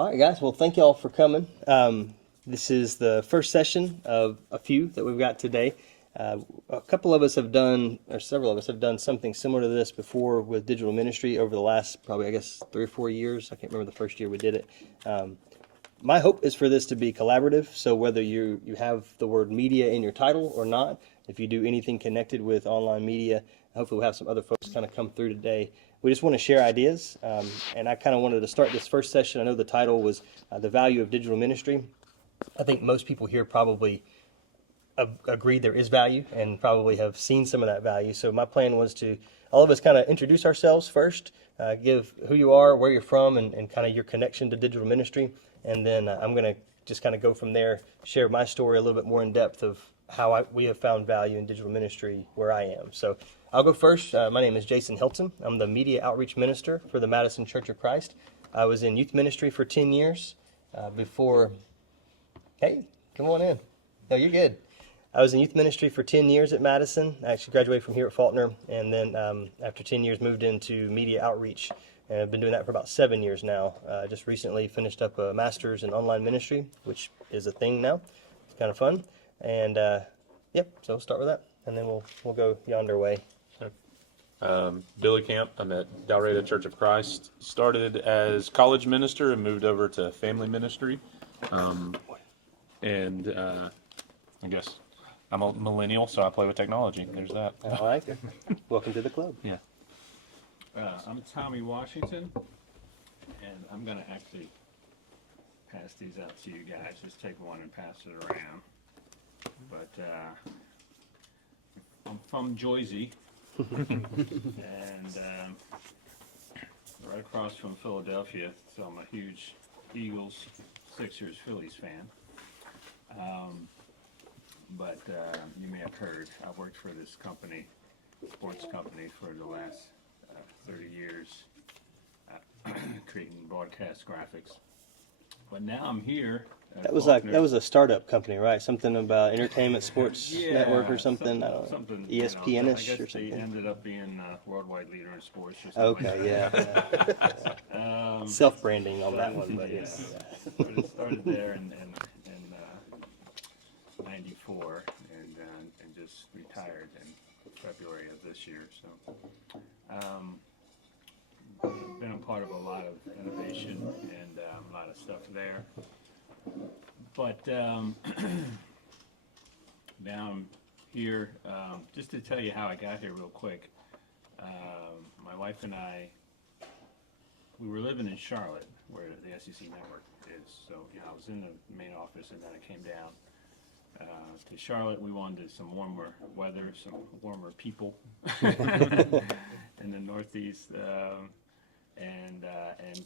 All right, guys. Well, thank you all for coming. This is the first session of a few that we've got today. A couple of us have done, or several of us have done something similar to this before with digital ministry over the last probably, I guess, 3 or 4 years. I can't remember the first year we did it. My hope is for this to be collaborative. So whether you have the word media in your title or not, if you do anything connected with online media, hopefully we'll have some other folks kind of come through today. We just want to share ideas, and I kind of wanted to start this first session. I know the title was The Value of Digital Ministry. I think most people here probably agree there is value and probably have seen some of that value. So my plan was to all of us kind of introduce ourselves first, give who you are, where you're from, and kind of your connection to digital ministry. And then I'm going to just kind of go from there, share my story a little bit more in depth of how we have found value in digital ministry where I am. So I'll go first. My name is Jason Helton. I'm the media outreach minister for the Madison Church of Christ. I was in youth ministry for 10 years before. Hey, come on in. No, you're good. I was in youth ministry for 10 years at Madison. I actually graduated from here at Faulkner, and then after 10 years moved into media outreach. And I've been doing that for about 7 years now. Just recently finished up a master's in online ministry, which is a thing now. It's kind of fun. And yep, so we'll start with that, and then we'll go yonder way. Billy Camp. I'm at Dalreda Church of Christ. Started as college minister and moved over to family ministry. And I guess I'm a millennial, so I play with technology. There's that. I like it. Welcome to the club. Yeah. I'm Tommy Washington, and I'm going to actually pass these out to you guys. Just take one and pass it around. But I'm from Jersey, and right across from Philadelphia, so I'm a huge Eagles, Sixers, Phillies fan. But you may have heard, I've worked for this company, sports company, for the last 30 years, creating broadcast graphics. But now I'm here. That was a startup company, right? Something about Entertainment Sports Network or something. I don't know. Something ESPN-ish I guess or something. they ended up being a worldwide leader in sports or something. Okay, yeah. Self-branding on that one, but yeah. It started there in 94 and just retired in February of this year. So been a part of a lot of innovation and a lot of stuff there. But now I'm here, just to tell you how I got here real quick. My wife and I, we were living in Charlotte, where the SEC network is. So, I was in the main office, and then I came down to Charlotte. We wanted some warmer weather, some warmer people in the Northeast, and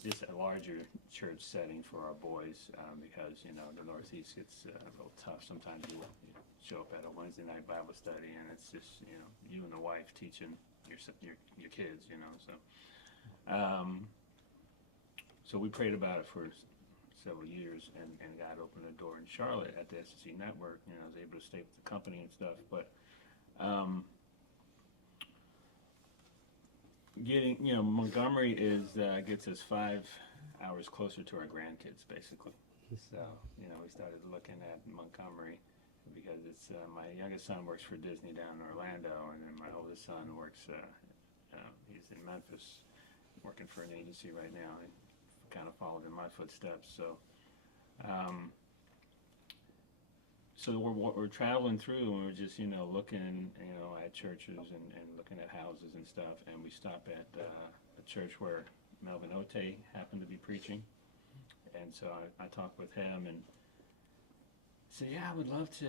just a larger church setting for our boys, because the Northeast gets a little tough. Sometimes you show up at a Wednesday night Bible study, and it's just you and the wife teaching your kids, So we prayed about it for several years, and God opened the door in Charlotte at the SEC network. I was able to stay with the company and stuff, but getting, Montgomery gets us 5 hours closer to our grandkids, basically. So, we started looking at Montgomery because it's my youngest son works for Disney down in Orlando, and then my oldest son works. He's in Memphis, working for an agency right now. He kind of followed in my footsteps. So, we're traveling through, and we're just looking at churches and looking at houses and stuff, and we stop at a church where Melvin Ote happened to be preaching, and so I talked with him and said, yeah, I would love to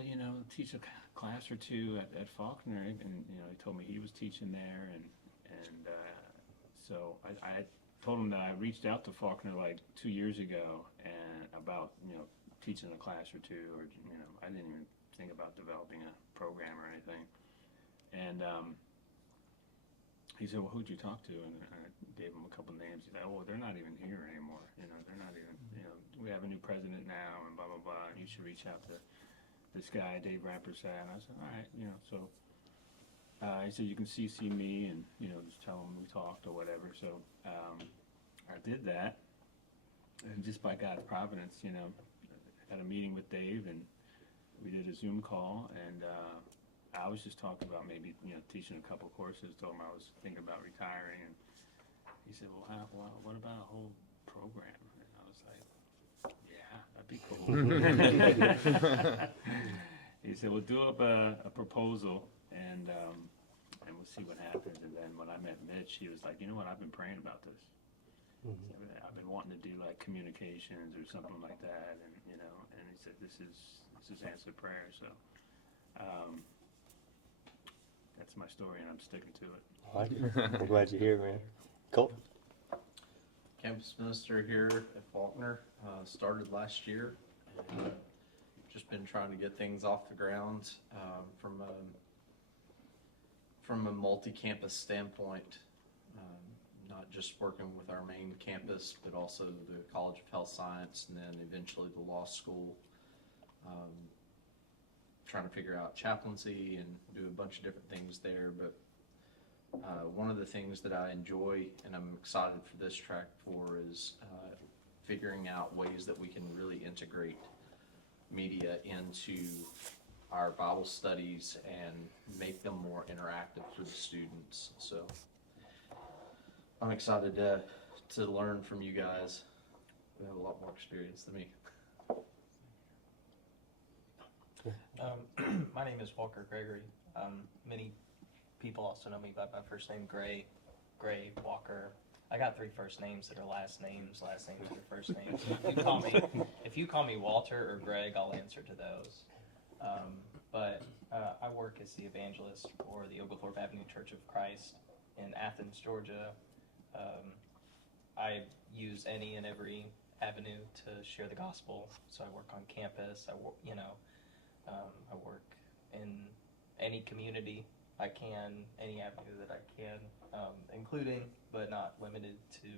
teach a class or two at Faulkner, and he told me he was teaching there, and so I told him that I reached out to Faulkner like 2 years ago and about teaching a class or two, or I didn't even think about developing a program or anything. And he said, well, who'd you talk to? And I gave him a couple names. He's like, oh, they're not even here anymore. They're not even, we have a new president now, and blah, blah, blah. And you should reach out to this guy, Dave Rappersat. And I said, all right, so he said, you can CC me and, just tell him we talked or whatever. So I did that. and just by God's providence, you know, I had a meeting with Dave, and we did a Zoom call, and I was just talking about maybe, you know, teaching a couple courses. Told him I was thinking about retiring, and he said, "Well, what about a whole program?" And I was like, "Yeah, that'd be cool." He said, "We'll do up a proposal, and we'll see what happens." And then when I met Mitch, he was like, "You know what? I've been praying about this. I've been wanting to do like communications or something like that, and you know." And he said, "This is answered prayer." So that's my story, and I'm sticking to it. I like it. I'm glad you're here, man. Colt? Campus minister here at Faulkner, started last year, and just been trying to get things off the ground from a multi-campus standpoint, not just working with our main campus, but also the College of Health Science, and then eventually the law school. Trying to figure out chaplaincy and do a bunch of different things there, but one of the things that I enjoy and I'm excited for this track for is figuring out ways that we can really integrate media into our Bible studies and make them more interactive for the students. So I'm excited to learn from you guys who have a lot more experience than me. My name is Walker Gregory. Many people also know me by my first name, Gray Walker. I got 3 first names that are last names are first names. If you call me Walter or Greg, I'll answer to those. But I work as the evangelist for the Oglethorpe Avenue Church of Christ in Athens, Georgia. I use any and every avenue to share the gospel. So I work on campus. I work in any community I can, any avenue that I can, including but not limited to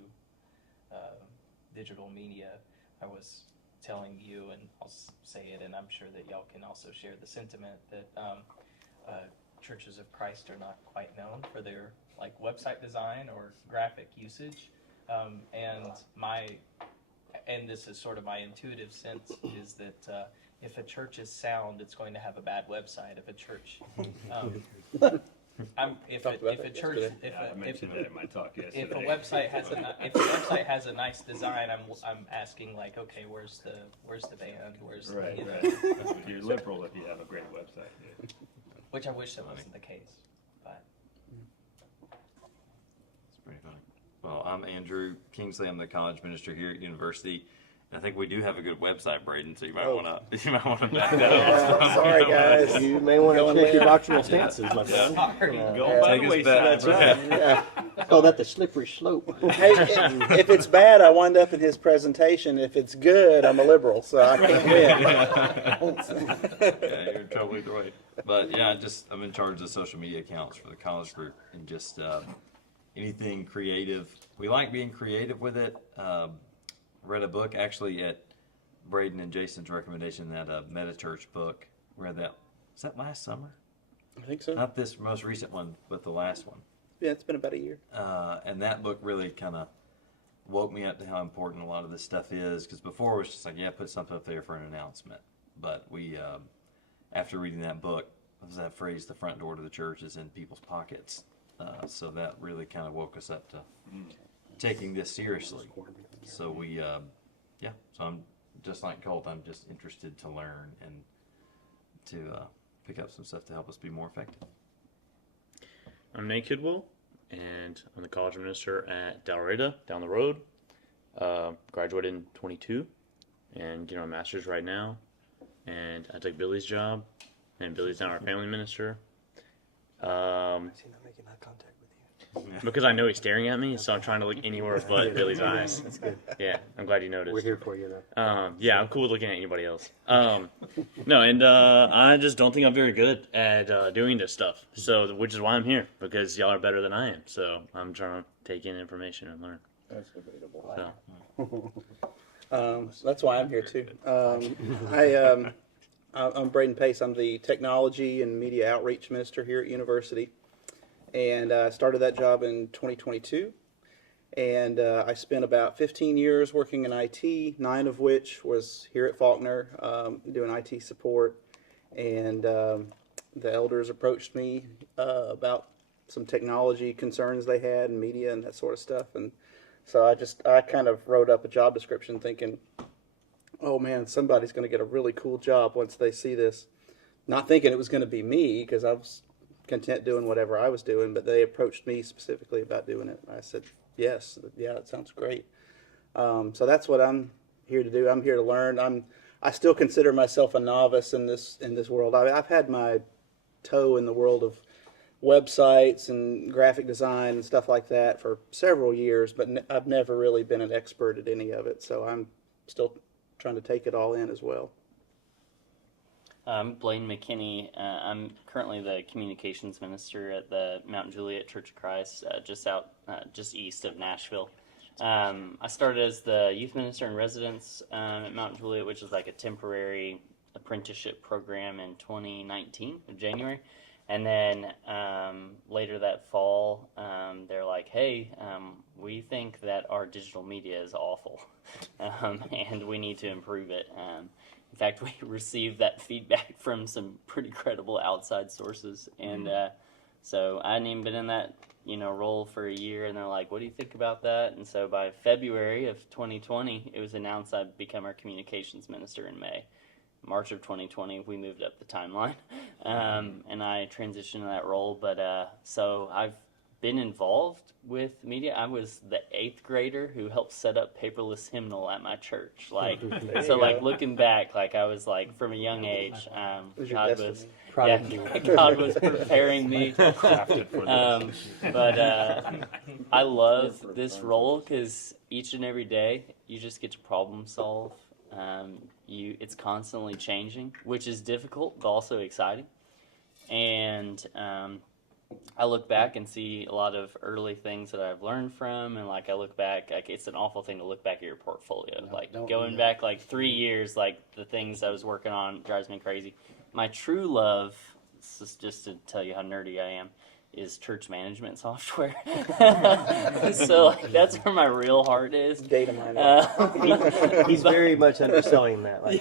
digital media. I was telling you, and I'll say it, and I'm sure that y'all can also share the sentiment that churches of Christ are not quite known for their like website design or graphic usage, and this is sort of my intuitive sense is that if a church is sound, it's going to have a bad website. If a church, if a website has a nice design, I'm asking like, okay, where's the band? Right. You're liberal if you have a great website. Yeah. Which I wish that wasn't the case, but It's pretty funny. Well, I'm Andrew Kingsley. I'm the college minister here at University. I think we do have a good website, Braden, so you might want to back that up. Sorry, guys. You may want to check your doctrinal stances, my friend. Go by the wayside. That's right. Yeah. Call that the slippery slope. Hey, if it's bad, I wind up in his presentation. If it's good, I'm a liberal, so I can't win. Yeah, you're totally right. But yeah, I'm in charge of social media accounts for the college group, and just anything creative. We like being creative with it. Read a book actually at Braden and Jason's recommendation, that Meta Church book. Read that. Was that last summer? I think so. Not this most recent one, but the last one. Yeah, it's been about a year. And that book really kind of woke me up to how important a lot of this stuff is. Because before it was just like, yeah, put something up there for an announcement. But we, after reading that book, what was that phrase? The front door to the church is in people's pockets. So that really kind of woke us up to taking this seriously. So we, so I'm just like Colt, I'm just interested to learn and to pick up some stuff to help us be more effective. I'm Nate Kidwell, and I'm the college minister at Dalraida down the road. Graduated in 22 and getting my master's right now. And I took Billy's job, and Billy's now our family minister. Is he not making eye contact with you? Because I know he's staring at me, so I'm trying to look anywhere but Billy's eyes. That's good. Yeah, I'm glad you noticed. We're here for you, though. Yeah, I'm cool with looking at anybody else. No, and I just don't think I'm very good at doing this stuff. So, which is why I'm here, because y'all are better than I am. So I'm trying to take in information and learn. That's debatable. So. That's why I'm here too. I'm Braden Pace. I'm the technology and media outreach minister here at University, and I started that job in 2022. And I spent about 15 years working in IT, 9 of which was here at Faulkner, doing IT support. And the elders approached me about some technology concerns they had and media and that sort of stuff. And so I kind of wrote up a job description thinking, oh man, somebody's going to get a really cool job once they see this. Not thinking it was going to be me, because I was content doing whatever I was doing, but they approached me specifically about doing it. I said, yes, yeah, it sounds great. So that's what I'm here to do. I'm here to learn. I still consider myself a novice in this world. I've had my toe in the world of websites and graphic design and stuff like that for several years, but I've never really been an expert at any of it. So I'm still trying to take it all in as well. I'm Blaine McKinney. I'm currently the communications minister at the Mount Juliet Church of Christ, just east of Nashville. I started as the youth minister in residence at Mount Juliet, which is like a temporary apprenticeship program in 2019, in January. And then later that fall, they're like, hey, we think that our digital media is awful, and we need to improve it. In fact, we received that feedback from some pretty credible outside sources. And so I hadn't even been in that role for a year, and they're like, what do you think about that? And so by February of 2020, it was announced I'd become our communications minister in May. March of 2020, we moved up the timeline, and I transitioned to that role. But so I've been involved with media. I was the 8th grader who helped set up paperless hymnal at my church. Like, so like looking back, like I was like from a young age, God was preparing me. But I love this role because each and every day you just get to problem solve. It's constantly changing, which is difficult but also exciting. And I look back and see a lot of early things that I've learned from, and like I look back, like it's an awful thing to look back at your portfolio. Like going back like 3 years, like the things I was working on drives me crazy. My true love, this is just to tell you how nerdy I am, is church management software. So like, that's where my real heart is. Data mining. He's very much underselling that. Like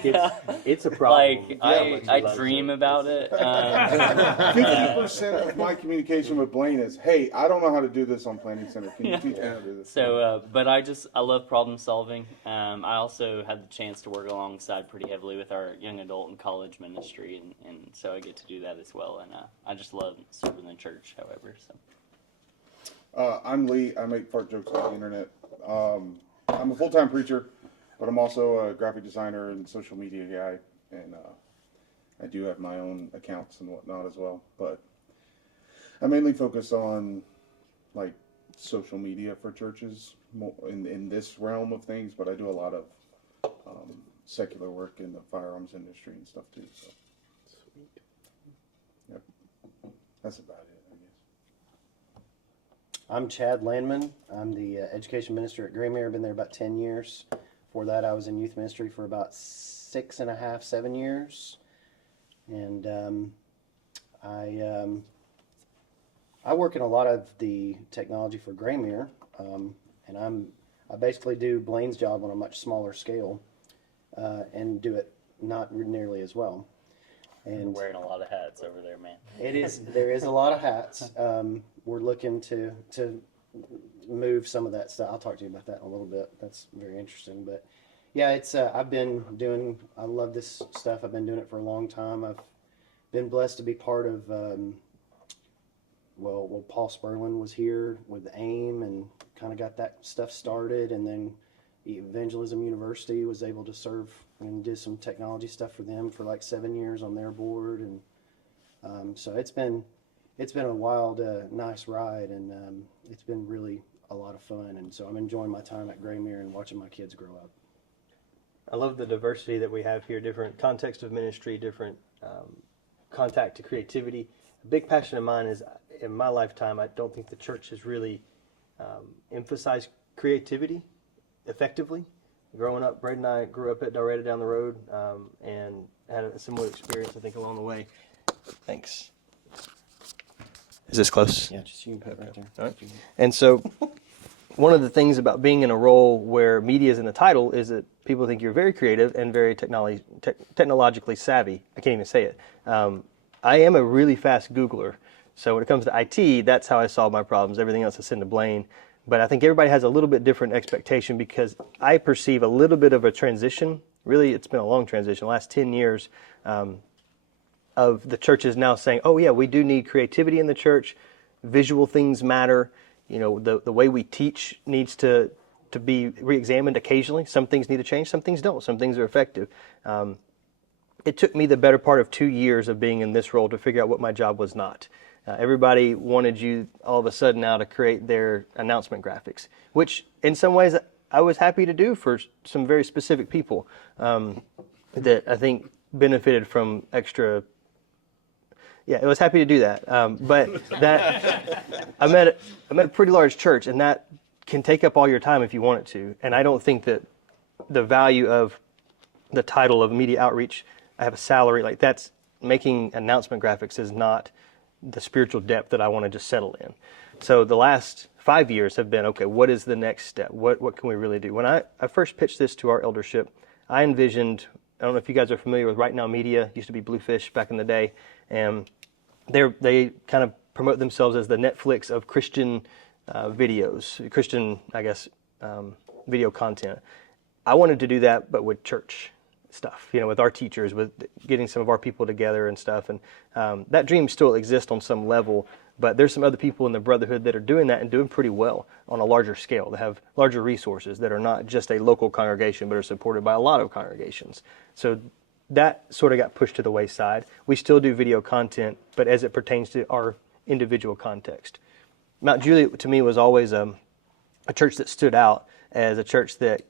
it's a problem. Like I dream about it. 50% of my communication with Blaine is, hey, I don't know how to do this on Planning Center. Can you teach me how to do this? So, but I love problem solving. I also had the chance to work alongside pretty heavily with our young adult and college ministry, and so I get to do that as well. And I just love serving the church, however. So. I'm Lee. I make fart jokes on the internet. I'm a full-time preacher, but I'm also a graphic designer and social media guy, and I do have my own accounts and whatnot as well. But I mainly focus on like social media for churches in this realm of things, but I do a lot of secular work in the firearms industry and stuff too. So. Sweet. Yep. That's about it. I'm Chad Landman. I'm the education minister at Graymer. I've been there about 10 years. Before that, I was in youth ministry for about 6.5, 7 years. And I work in a lot of the technology for Graymer, and I basically do Blaine's job on a much smaller scale, and do it not nearly as well. And You're wearing a lot of hats over there, man. there is a lot of hats. We're looking to move some of that stuff. I'll talk to you about that in a little bit. That's very interesting. But yeah, it's I love this stuff. I've been doing it for a long time. I've been blessed to be part of Paul Sperlin was here with AIM and kind of got that stuff started, and then Evangelism University was able to serve and do some technology stuff for them for like 7 years on their board, and so it's been a wild, nice ride, and it's been really a lot of fun, and so I'm enjoying my time at Graymer and watching my kids grow up. I love the diversity that we have here, different context of ministry, different contact to creativity. A big passion of mine is, in my lifetime, I don't think the church has really emphasized creativity effectively. Growing up, Brad and I grew up at Dalreda down the road, and had a similar experience, I think, along the way. Thanks. Is this close? Yeah, just you can put it right there. All right. And so one of the things about being in a role where media is in the title is that people think you're very creative and very technologically savvy. I can't even say it. I am a really fast Googler. So when it comes to IT, that's how I solve my problems. Everything else I send to Blaine. But I think everybody has a little bit different expectation because I perceive a little bit of a transition. Really, it's been a long transition, the last 10 years, of the churches now saying, oh yeah, we do need creativity in the church. Visual things matter. You know, the way we teach needs to be re-examined occasionally. Some things need to change, some things don't. Some things are effective. It took me the better part of 2 years of being in this role to figure out what my job was not. Everybody wanted you all of a sudden now to create their announcement graphics, which in some ways I was happy to do for some very specific people that I think benefited from extra. Yeah, I was happy to do that. But that I'm at a pretty large church, and that can take up all your time if you want it to. And I don't think that the value of the title of media outreach, I have a salary, like that's making announcement graphics is not the spiritual depth that I want to just settle in. So the last 5 years have been, okay, what is the next step? What can we really do? When I first pitched this to our eldership, I envisioned, I don't know if you guys are familiar with Right Now Media, used to be Bluefish back in the day, and they kind of promote themselves as the Netflix of Christian videos, Christian, I guess, video content. I wanted to do that, but with church stuff, you know, with our teachers, with getting some of our people together and stuff. And that dream still exists on some level, but there's some other people in the brotherhood that are doing that and doing pretty well on a larger scale. They have larger resources that are not just a local congregation, but are supported by a lot of congregations. So that sort of got pushed to the wayside. We still do video content, but as it pertains to our individual context. Mount Juliet, to me, was always a church that stood out as a church that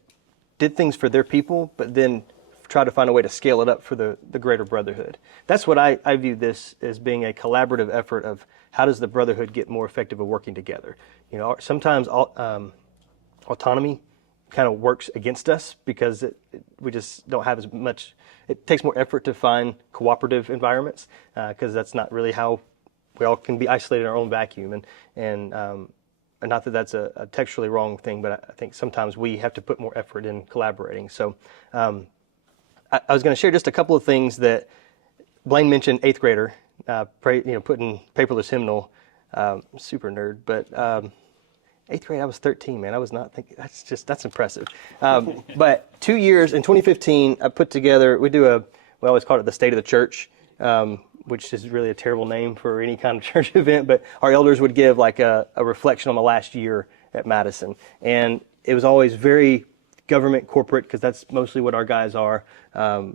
did things for their people, but then try to find a way to scale it up for the greater brotherhood. That's what I view this as being a collaborative effort of how does the brotherhood get more effective at working together. You know, sometimes autonomy kind of works against us because we just don't have as much. It takes more effort to find cooperative environments because that's not really how we all can be isolated in our own vacuum. And not that that's a textually wrong thing, but I think sometimes we have to put more effort in collaborating. So I was going to share just a couple of things that Blaine mentioned. 8th grader, putting paperless hymnal, super nerd. But 8th grade, I was 13, man. I was not thinking. That's impressive. But 2 years in 2015, I put together. We always call it the State of the Church, which is really a terrible name for any kind of church event. But our elders would give like a reflection on the last year at Madison, and it was always very government corporate because that's mostly what our guys are. It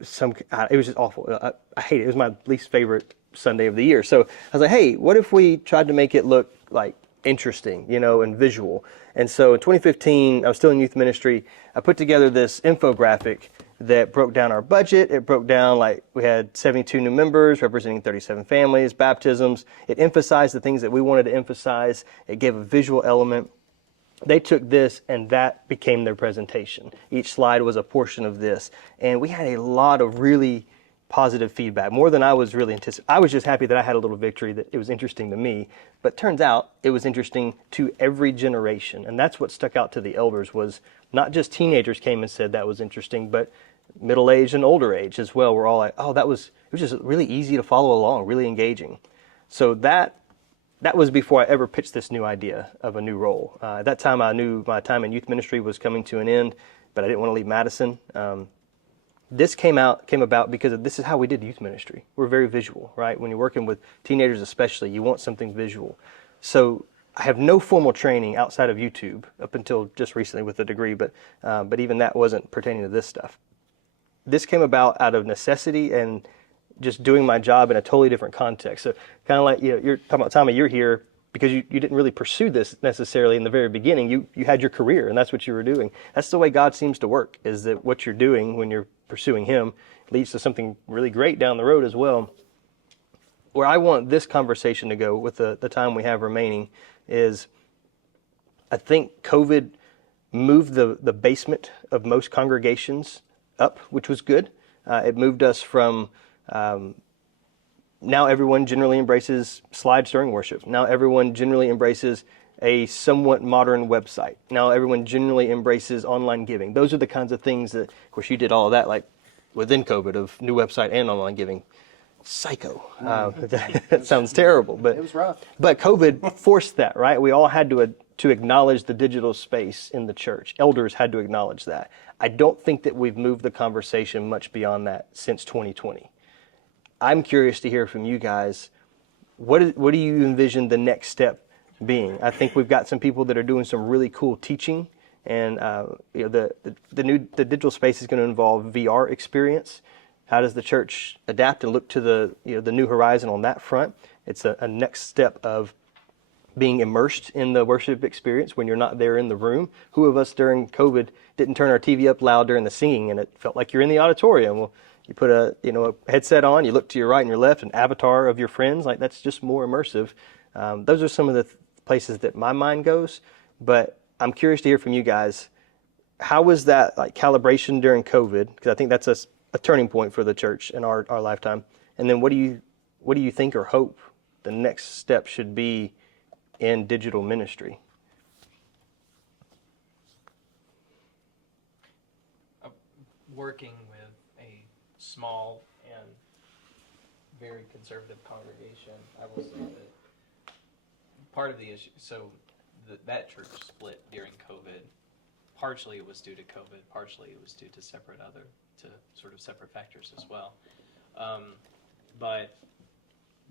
was just awful. I hate it. It was my least favorite Sunday of the year. So I was like, hey, what if we tried to make it look like interesting, and visual? And so in 2015, I was still in youth ministry. I put together this infographic that broke down our budget. It broke down like we had 72 new members representing 37 families, baptisms. It emphasized the things that we wanted to emphasize. It gave a visual element. They took this and that became their presentation. Each slide was a portion of this. And we had a lot of really positive feedback, more than I was really anticipating. I was just happy that I had a little victory, that it was interesting to me. But turns out it was interesting to every generation. And that's what stuck out to the elders, was not just teenagers came and said that was interesting, but middle age and older age as well. We're all like, oh, it was just really easy to follow along, really engaging. So that was before I ever pitched this new idea of a new role. At that time, I knew my time in youth ministry was coming to an end, but I didn't want to leave Madison. This came about because this is how we did youth ministry. We're very visual, right? When you're working with teenagers especially, you want something visual. So I have no formal training outside of YouTube up until just recently with a degree, but even that wasn't pertaining to this stuff. This came about out of necessity and just doing my job in a totally different context. So kind of like, you're talking about Tommy, you're here because you didn't really pursue this necessarily in the very beginning. You had your career and that's what you were doing. That's the way God seems to work, is that what you're doing when you're pursuing Him leads to something really great down the road as well. Where I want this conversation to go with the time we have remaining is, I think COVID moved the basement of most congregations up, which was good. It moved us from now everyone generally embraces slides during worship. Now everyone generally embraces a somewhat modern website. Now everyone generally embraces online giving. Those are the kinds of things that, of course, you did all of that like within COVID of new website and online giving. Psycho. That sounds terrible, but It was rough. But COVID forced that, right? We all had to acknowledge the digital space in the church. Elders had to acknowledge that. I don't think that we've moved the conversation much beyond that since 2020. I'm curious to hear from you guys. What do you envision the next step being? I think we've got some people that are doing some really cool teaching, and the digital space is going to involve VR experience. How does the church adapt and look to the new horizon on that front? It's a next step of being immersed in the worship experience when you're not there in the room. Who of us during COVID didn't turn our TV up loud during the singing and it felt like you're in the auditorium? Well, you put a headset on, you look to your right and your left, an avatar of your friends. Like, that's just more immersive. Those are some of the places that my mind goes. But I'm curious to hear from you guys. How was that like calibration during COVID? Because I think that's a turning point for the church in our lifetime. And then what do you think or hope the next step should be in digital ministry? Working with a small and very conservative congregation, I will say that part of the issue, so that church split during COVID. Partially it was due to COVID, partially it was due to sort of separate factors as well. But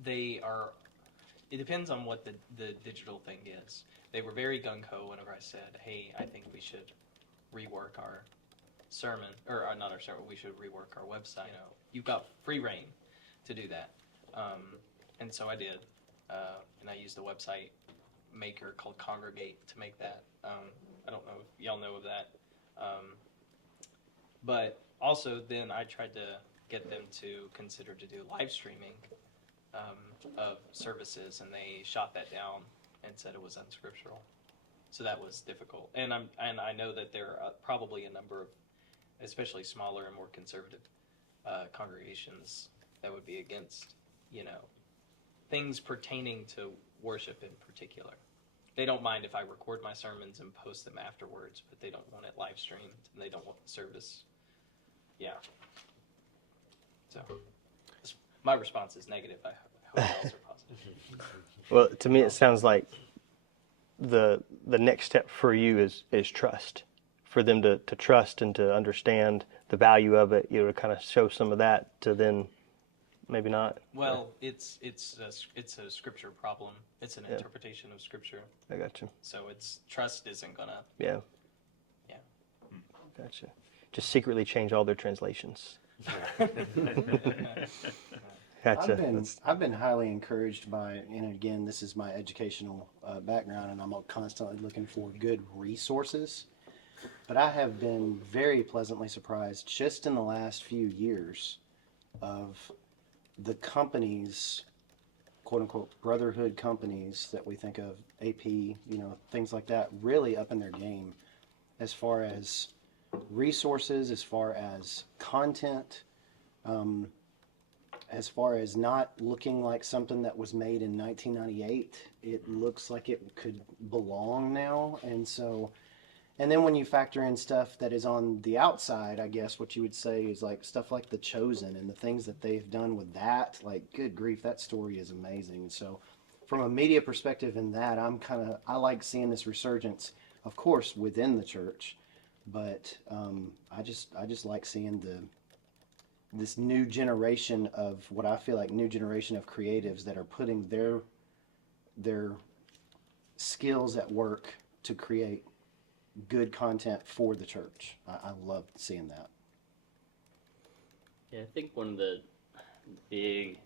it depends on what the digital thing is. They were very gung-ho whenever I said, hey, I think we should rework our sermon, or not our sermon, we should rework our website. You've got free reign to do that. And so I did. And I used a website maker called Congregate to make that. I don't know if y'all know of that. But also then I tried to get them to consider to do live streaming of services, and they shot that down and said it was unscriptural. So that was difficult. And I know that there are probably a number of, especially smaller and more conservative congregations that would be against, things pertaining to worship in particular. They don't mind if I record my sermons and post them afterwards, but they don't want it live streamed, and they don't want the service. Yeah. So my response is negative. I hope y'all's are positive. Well, to me, it sounds like the next step for you is trust, for them to trust and to understand the value of it. To kind of show some of that to then maybe not. Well, it's a scripture problem. It's an interpretation of scripture. I got you. So trust isn't gonna. Yeah. Yeah. Gotcha. Just secretly change all their translations. Gotcha. I've been highly encouraged by, and again, this is my educational background, and I'm constantly looking for good resources. But I have been very pleasantly surprised just in the last few years of the companies, quote unquote, brotherhood companies that we think of, AP, things like that, really up in their game as far as resources, as far as content, as far as not looking like something that was made in 1998. It looks like it could belong now. And then when you factor in stuff that is on the outside, I guess what you would say is like stuff like The Chosen and the things that they've done with that, like, good grief, that story is amazing. So from a media perspective in that, I like seeing this resurgence, of course, within the church, but I just like seeing this new generation of what I feel like new generation of creatives that are putting their skills at work to create good content for the church. I love seeing that. Yeah, I think one of the big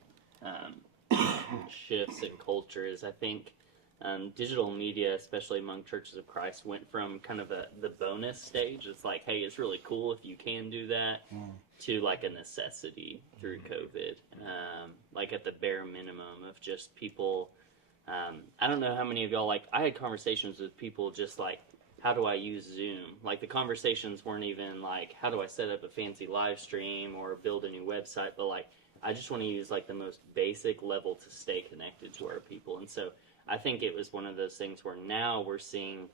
shifts in culture is, I think, digital media, especially among churches of Christ, went from kind of the bonus stage. It's like, hey, it's really cool if you can do that, to like a necessity through COVID. Like at the bare minimum of just people. I don't know how many of y'all, like, I had conversations with people just like, how do I use Zoom? Like, the conversations weren't even like, how do I set up a fancy live stream or build a new website? But like, I just want to use like the most basic level to stay connected to our people. And so I think it was one of those things where now we're seeing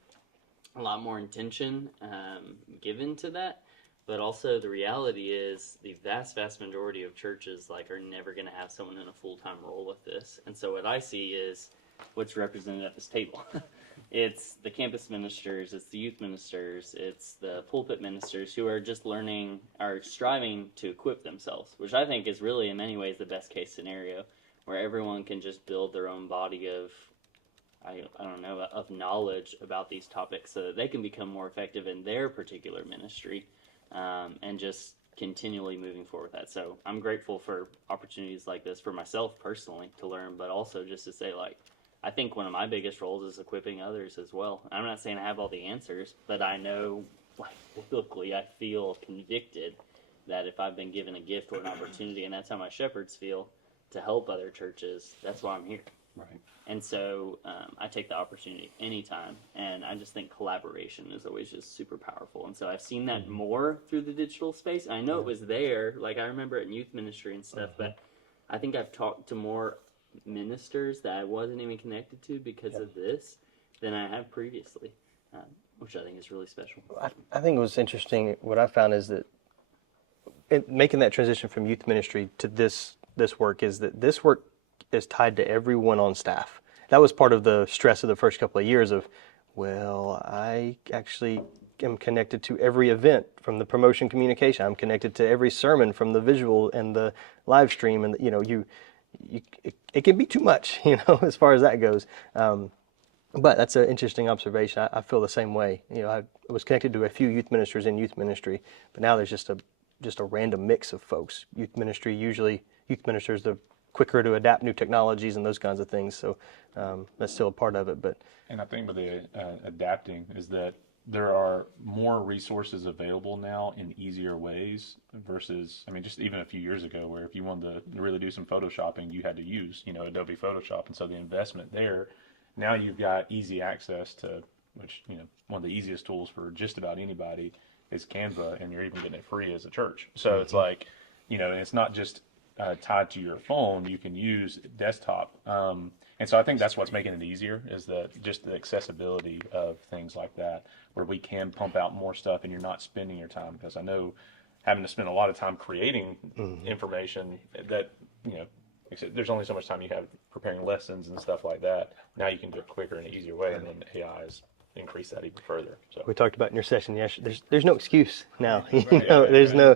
a lot more intention given to that. But also the reality is the vast majority of churches are never going to have someone in a full-time role with this. And so what I see is what's represented at this table. It's the campus ministers, it's the youth ministers, it's the pulpit ministers who are just are striving to equip themselves, which I think is really in many ways the best case scenario, where everyone can just build their own body of of knowledge about these topics so that they can become more effective in their particular ministry. And just continually moving forward with that. So I'm grateful for opportunities like this for myself personally to learn, but also just to say, I think one of my biggest roles is equipping others as well. I'm not saying I have all the answers, but I know, biblically, I feel convicted that if I've been given a gift or an opportunity, and that's how my shepherds feel, to help other churches, that's why I'm here. Right. And so I take the opportunity anytime, and I just think collaboration is always just super powerful. And so I've seen that more through the digital space. I know it was there, I remember it in youth ministry and stuff, but I think I've talked to more ministers that I wasn't even connected to because of this than I have previously, which I think is really special. I think it was interesting. What I found is that making that transition from youth ministry to this work is that this work is tied to everyone on staff. That was part of the stress of the first couple of years of, I actually am connected to every event from the promotion communication. I'm connected to every sermon from the visual and the live stream, and it can be too much, as far as that goes. But that's an interesting observation. I feel the same way. I was connected to a few youth ministers in youth ministry, but now there's just a random mix of folks. Youth ministry, usually youth ministers, the quicker to adapt new technologies and those kinds of things. So that's still a part of it. And I think with the adapting is that there are more resources available now in easier ways versus, just even a few years ago, where if you wanted to really do some photoshopping, you had to use, Adobe Photoshop. And so the investment there, now you've got easy access to, which, one of the easiest tools for just about anybody is Canva, and you're even getting it free as a church. So it's and it's not just tied to your phone, you can use desktop. And so I think that's what's making it easier is just the accessibility of things like that, where we can pump out more stuff and you're not spending your time. Because I know having to spend a lot of time creating information that, there's only so much time you have preparing lessons and stuff like that. Now you can do it quicker and easier way, and then AI is increase that even further. So we talked about in your session, there's no excuse now. There's no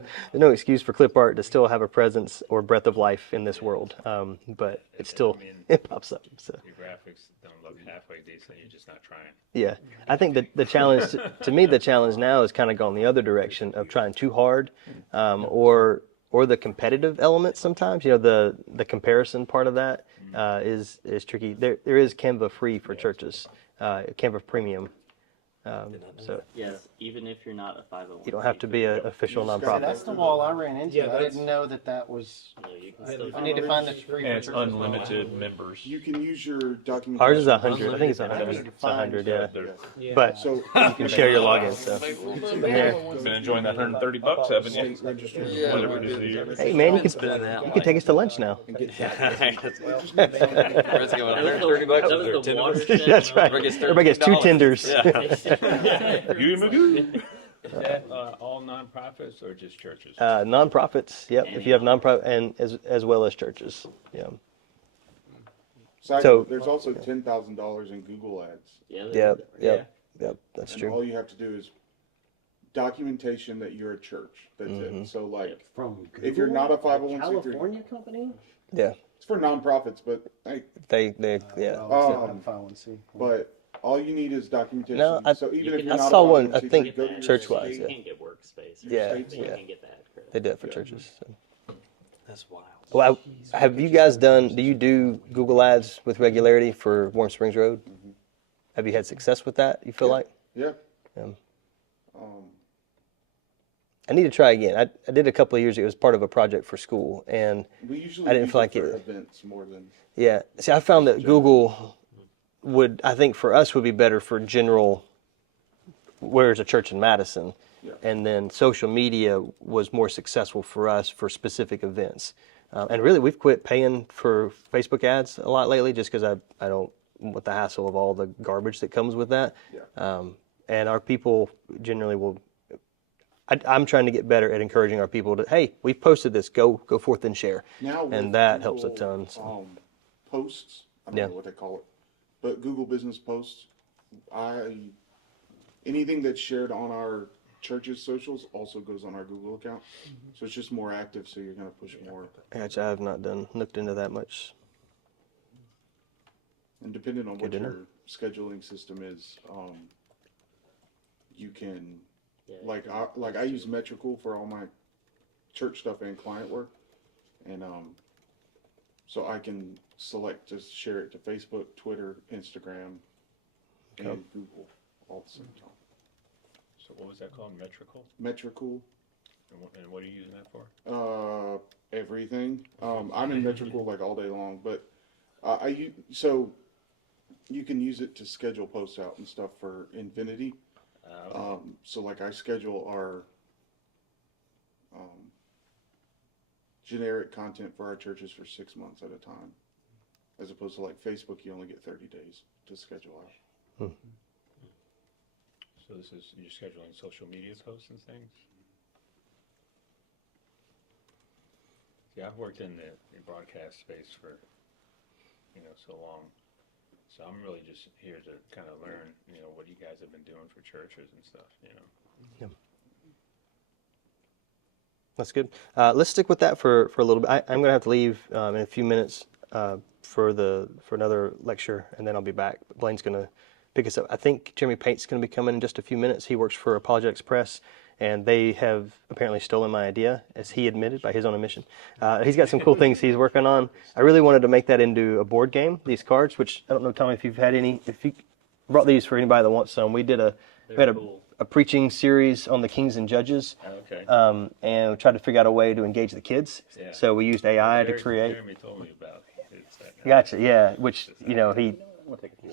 excuse for clip art to still have a presence or breath of life in this world. But it still it pops up. So your graphics don't look halfway decent. You're just not trying. Yeah, I think that the challenge to me, the challenge now is kind of going the other direction of trying too hard, or the competitive element. Sometimes the comparison part of that is tricky. There is Canva free for churches. Canva Premium. So Yes, even if you're not a 501. you don't have to be an official nonprofit. That's the wall I ran into. I didn't know that was. You can still I need to find the free. and it's unlimited members. You can use your documentation. Ours is 100. I think it's 100. It's 100. Yeah. But So you can share your login. So Been enjoying that $130, haven't you? state registered. Whatever it is a year. hey man, you can take us to lunch now. And get Where's it going? $130 That or was the 10 watershed That's right. Everybody gets Everybody gets two $13. tenders. You magoo. Is that all nonprofits or just churches? Nonprofits. Yep. If you have nonprofit and as well as churches. Yeah. Side So- note, there's also $10,000 in Google ads. Yep. That's And true. all you have to do is documentation that you're a church. That's it. So From if you're not a 501c3, California company. Yeah. it's for nonprofits, but They yeah. Oh, 501c. but all you need is documentation. No, so even if you're I not saw a one, I 501c3, think, go to your church-wise, state. You can't get workspace. Yeah, You yeah. can't get that credit. They do it for churches. So. That's wild. Well, have you guys do you do Google Ads with regularity for Warm Springs Road? Have you had success with that, you feel like? Yeah. Um, I need to try again. I did a couple of years ago. It was part of a project for school, and We usually I didn't use feel like for it. events more than Yeah. See, I found that Google would, I think for us, would be better for general, where's a church in Madison. Yeah. And then social media was more successful for us for specific events. And really, we've quit paying for Facebook ads a lot lately just because I don't with the hassle of all the garbage that comes with that. Yeah. And our people generally will. I'm trying to get better at encouraging our people to, hey, we've posted this, go forth and share. Now And with that helps a Google, ton. So. Posts, I don't Yeah. know what they call it, but Google Business Posts, anything that's shared on our church's socials also goes on our Google account. So it's just more active, so you're going to push more. Actually, I have not looked into that much. And depending on Good what to know. your scheduling system is, you can, Yeah. like I use Metricool for all my church stuff and client work, and so I can select to share it to Facebook, Twitter, Instagram, and Google all at the same time. So what was that called? Metrical? Metricool, And what are you using that for? everything. I'm in Metricool like all day long, but so you can use it to schedule posts out and stuff for Infinity. So like I schedule our generic content for our churches for 6 months at a time, as opposed to like Facebook, you only get 30 days to schedule out. So this is, you're scheduling social media posts and things? Yeah, I've worked in the broadcast space for, so long. So I'm really just here to kind of learn, what you guys have been doing for churches and stuff, Yeah. That's good. Let's stick with that for a little bit. I'm going to have to leave in a few minutes for another lecture, and then I'll be back. Blaine's going to pick us up. I think Jeremy Pate's going to be coming in just a few minutes. He works for Apologetics Press, and they have apparently stolen my idea, as he admitted by his own admission. He's got some cool things he's working on. I really wanted to make that into a board game, these cards, which I don't know, Tommy, if you've had any, if you brought these for anybody that wants some. We had cool. a preaching series on the kings and judges, Okay. and we tried to figure out a way to engage the kids. Yeah. So we used AI to create. Jeremy told me about it. Gotcha, yeah, which,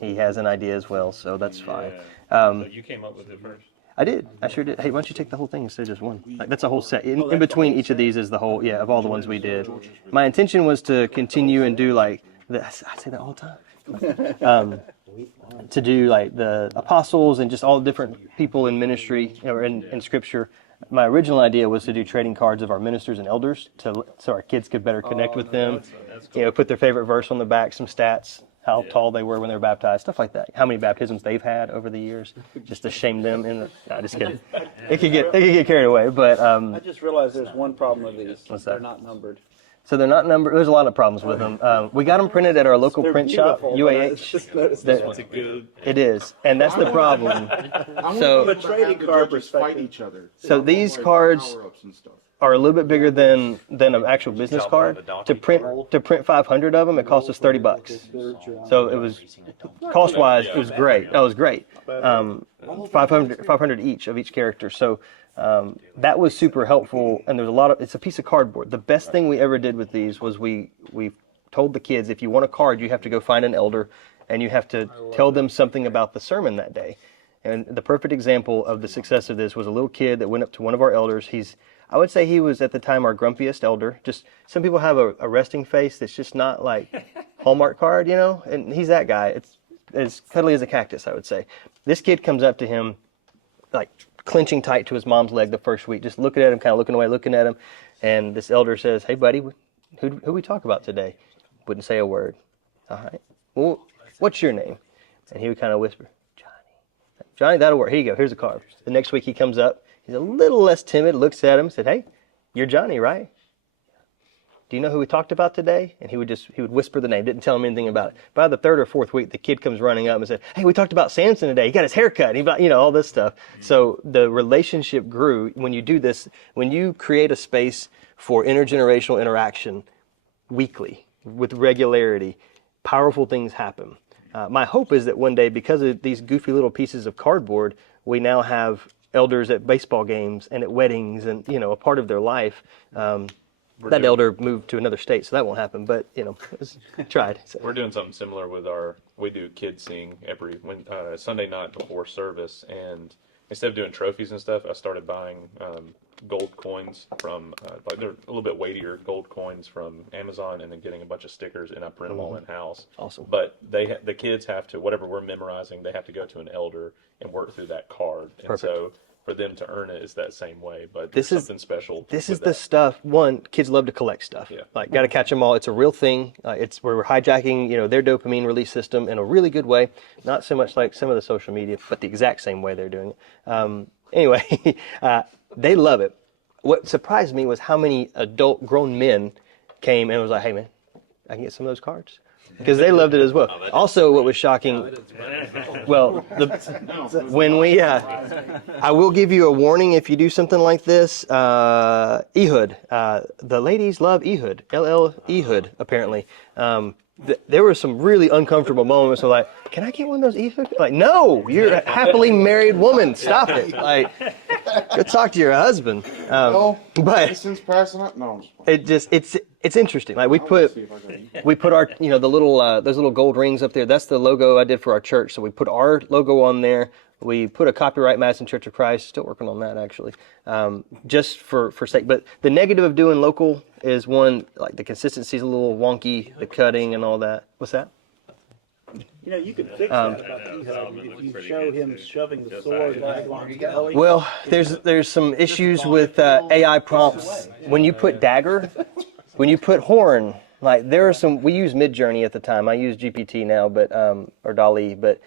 he has an idea as well, so that's fine. So you came up with it first? I did. I sure did. Hey, why don't you take the whole thing instead of just one? Like, that's a whole set. In between each of these is the whole, of all the ones we did. My intention was to continue and do I say that all the time. To do like the apostles and just all the different people in ministry or in scripture. My original idea was to do trading cards of our ministers and elders so our kids could better connect with them. That's cool. Put their favorite verse on the back, some stats, how tall they were when they were baptized, stuff like that. How many baptisms they've had over the years, just to shame them. No, just kidding. They could get carried away, but I just realized there's one problem with these. What's that? They're not numbered. so they're not numbered. There's a lot of problems with them. We got them printed at our local They're print shop, beautiful, but I UAH. just noticed They're- that. It's a good. It is, and that's the problem. I So- want to be able to Trading have the card judges fight perspective. each other. So these Like cards power-ups and stuff. are a little bit bigger than an actual business card. To print 500 of them, it cost us $30. So it was cost wise, it was great. That was great. 500 each of each character. So that was super helpful. And there's a lot of. It's a piece of cardboard. The best thing we ever did with these was we told the kids, if you want a card, you have to go find an elder, and you have to tell them something about the sermon that day. And the perfect example of the success of this was a little kid that went up to one of our elders. I would say he was at the time our grumpiest elder. Just some people have a resting face that's just not like Hallmark card, and he's that guy. It's as cuddly as a cactus, I would say. This kid comes up to him, like clenching tight to his mom's leg the first week, just looking at him, kind of looking away, looking at him. And this elder says, "Hey, buddy, who we talk about today?" Wouldn't say a word. All right. Well, what's your name? And he would kind of whisper, Johnny, that'll work. Here you go. Here's a card. The next week he comes up. He's a little less timid, looks at him, said, "Hey, you're Johnny, right? Do you know who we talked about today?" And he would whisper the name, didn't tell him anything about it. By the third or fourth week, the kid comes running up and said, "Hey, we talked about Samson today. He got his hair cut." And he, all this stuff. So the relationship grew when you do this, when you create a space for intergenerational interaction weekly with regularity, powerful things happen. My hope is that one day, because of these goofy little pieces of cardboard, we now have elders at baseball games and at weddings and, a part of their life. That elder moved to another state, so that won't happen, but, it's tried. So. We're doing something similar with we do kids sing every Sunday night before service, and instead of doing trophies and stuff, I started buying gold coins from, like they're a little bit weightier gold coins from Amazon, and then getting a bunch of stickers, and I print them all in house. Awesome. But the kids have to, whatever we're memorizing, they have to go to an elder and work through that card. And Perfect. so for them to earn it is that same way. But This there's is- something special. This with is the that. stuff. One, kids love to collect stuff. Yeah. Like, got to catch them all. It's a real thing. It's where we're hijacking, their dopamine release system in a really good way. Not so much like some of the social media, but the exact same way they're doing it. Anyway, they love it. What surprised me was how many adult, grown men came and was like, "Hey, man, I can get some of those cards." Because they loved it as well. Also, what was shocking, well, when we, I will give you a warning if you do something like this. Ehud, the ladies love Ehud, LL Ehud, apparently. There were some really uncomfortable moments of like, can I get one of those Ehud? Like, no, you're a happily married woman. Stop it. Like, go talk to your husband. No, But since passing up, no. it's interesting. Like we put our the little those little gold rings up there. That's the logo I did for our church. So we put our logo on there. We put a copyright Madison Church of Christ. Still working on that actually, just for sake. But the negative of doing local is one, like the consistency is a little wonky, the cutting and all that. What's that? You could fix that about Ehud if you show him shoving the sword along his belly. Well, there's some issues with AI prompts. When you put dagger, when you put horn, like there are some. We use Midjourney at the time. I use GPT now, but or DALL-E, but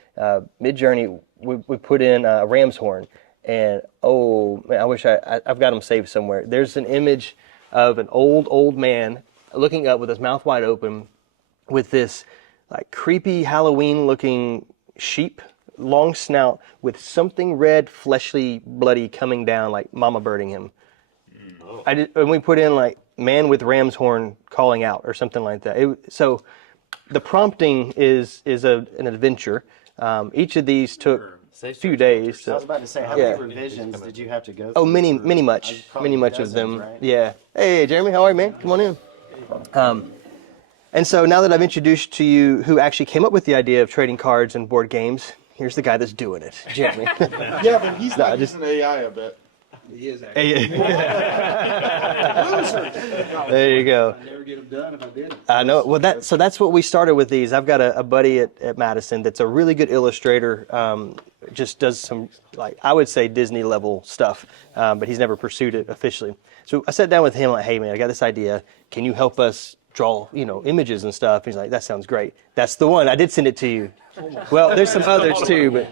Midjourney we put in a ram's horn, and oh man, I wish I've got them saved somewhere. There's an image of an old man looking up with his mouth wide open, with this like creepy Halloween looking sheep, long snout with something red, fleshly, bloody coming down, like mama birding him. And we put in like man with ram's horn calling out or something like that. So the prompting is an adventure. Each of these took a few days. I was about to say, how many revisions did you have to go through? Oh, many Probably much of dozens, them. right? Yeah. Hey, Jeremy, how are you, man? Come on in. And so now that I've introduced to you who actually came up with the idea of trading cards and board games, here's the guy that's doing it, Jeremy. Yeah, but he's not using AI, I bet. He is actually. There you go. I'd never get them done if I did. I know. Well, that's what we started with these. I've got a buddy at Madison that's a really good illustrator. Just does some, like, I would say Disney level stuff, but he's never pursued it officially. So I sat down with him like, hey man, I got this idea. Can you help us draw, images and stuff? He's like, that sounds great. That's the one. I did send it to you. Well, there's some others too, but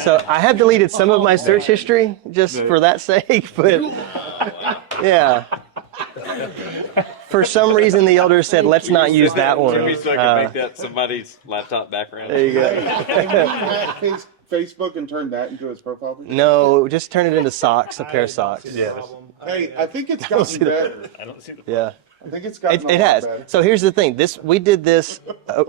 so I have deleted some of my search history just for that sake, but yeah. For some reason, the elders said, let's not use that one. So I can make that somebody's laptop background. There you go. Can you hack Facebook and turn that into his profile picture? No, just turn it into socks, a pair of socks. Yes. Hey, I think it's gotten better. I don't see the Yeah. I think it's gotten It a lot has. better. So here's the thing. We did this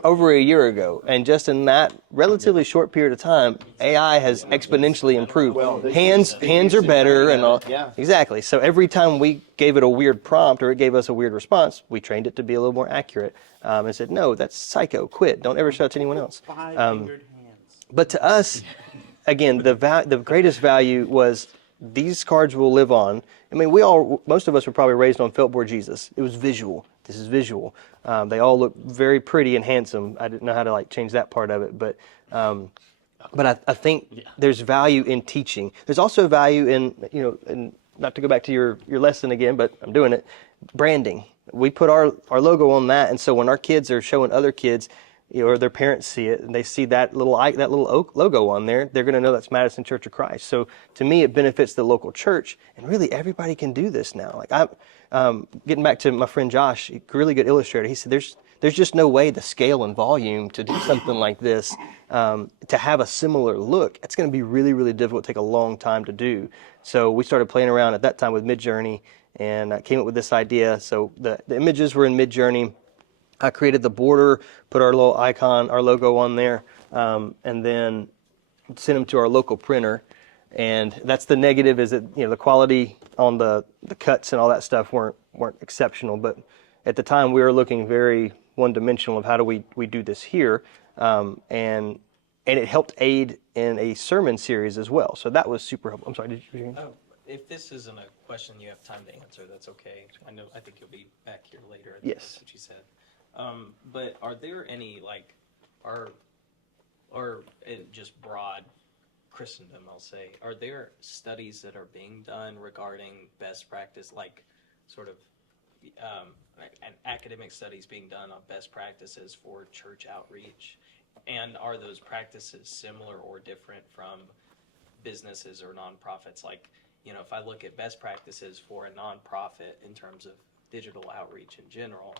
over a year ago, and just in that relatively short period of time, AI has exponentially improved. Hands are better and all. Yeah. Exactly. So every time we gave it a weird prompt or it gave us a weird response, we trained it to be a little more accurate, and said, no, that's psycho. Quit. Don't ever show it to anyone else. Five-fingered hands. But to us, again, the greatest value was these cards will live on. I mean, most of us were probably raised on felt board Jesus. It was visual. This is visual. They all look very pretty and handsome. I didn't know how to change that part of it, but I think there's value in teaching. There's also value in and not to go back to your lesson again, but I'm doing it. Branding. We put our logo on that, and so when our kids are showing other kids, or their parents see it and they see that little logo on there, they're going to know that's Madison Church of Christ. So to me, it benefits the local church, and really everybody can do this now. Like I'm getting back to my friend Josh, a really good illustrator. He said there's just no way the scale and volume to do something like this, to have a similar look. It's going to be really, really difficult, take a long time to do. So we started playing around at that time with Midjourney and came up with this idea. So the images were in Midjourney. I created the border, put our little icon, our logo on there, and then sent them to our local printer. And that's the negative, is that the quality on the cuts and all that stuff weren't exceptional. But at the time, we were looking very one-dimensional of how do we do this here, and it helped aid in a sermon series as well. So that was super helpful. I'm sorry, did you hear? if this isn't a question you have time to answer, that's okay. I think you'll be back here later. Yes. That's what you said. But are there any, like, or in just broad Christendom, I'll say, are there studies that are being done regarding best practice, like sort of an academic studies being done on best practices for church outreach? And are those practices similar or different from businesses or nonprofits? Like, you know, if I look at best practices for a nonprofit in terms of digital outreach in general,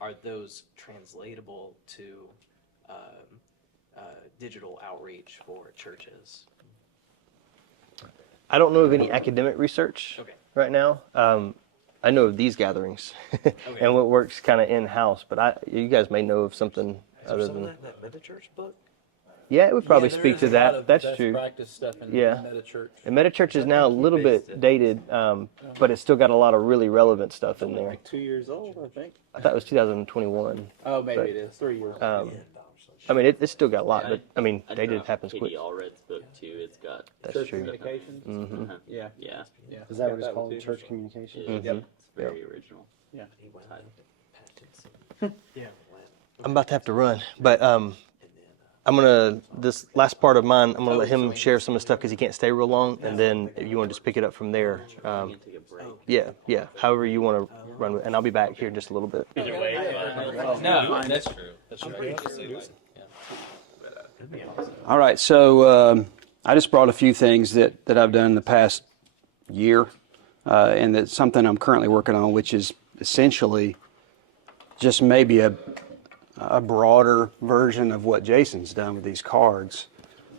are those translatable to digital outreach for churches? I don't know of any academic research Okay. right now. I know of these gatherings Okay. and what works kind of in-house, but you guys may know of something other than. that in that Metachurch book? Yeah, it would probably Yeah, there speak is to a lot that. of That's best true. practice stuff in Yeah. Metachurch. And Metachurch is now a little bit dated, but it's still got a lot of really relevant stuff in there. Like 2 years old, I think. I thought it was 2021. Oh, maybe But, it is 3 years. I mean, it's still got a lot, but I mean, I dated dropped happens Katie quick. Allred's book too. It's got That's Church true. communications. Mm-hmm. Yeah. yeah, Yeah. Is that got what it's one called? too. Church communication? it's Yep. very original. Yeah. I'm about to have to run, but this last part of mine, I'm gonna let him share some of the stuff because he can't stay real long, and then if you want to just pick it up from there. We can take a break. Yeah. However you want to run with, and I'll be back here in just a little bit. Either way, No, that's true. That's true. All right, so I just brought a few things that I've done in the past year, and that's something I'm currently working on, which is essentially just maybe a broader version of what Jason's done with these cards.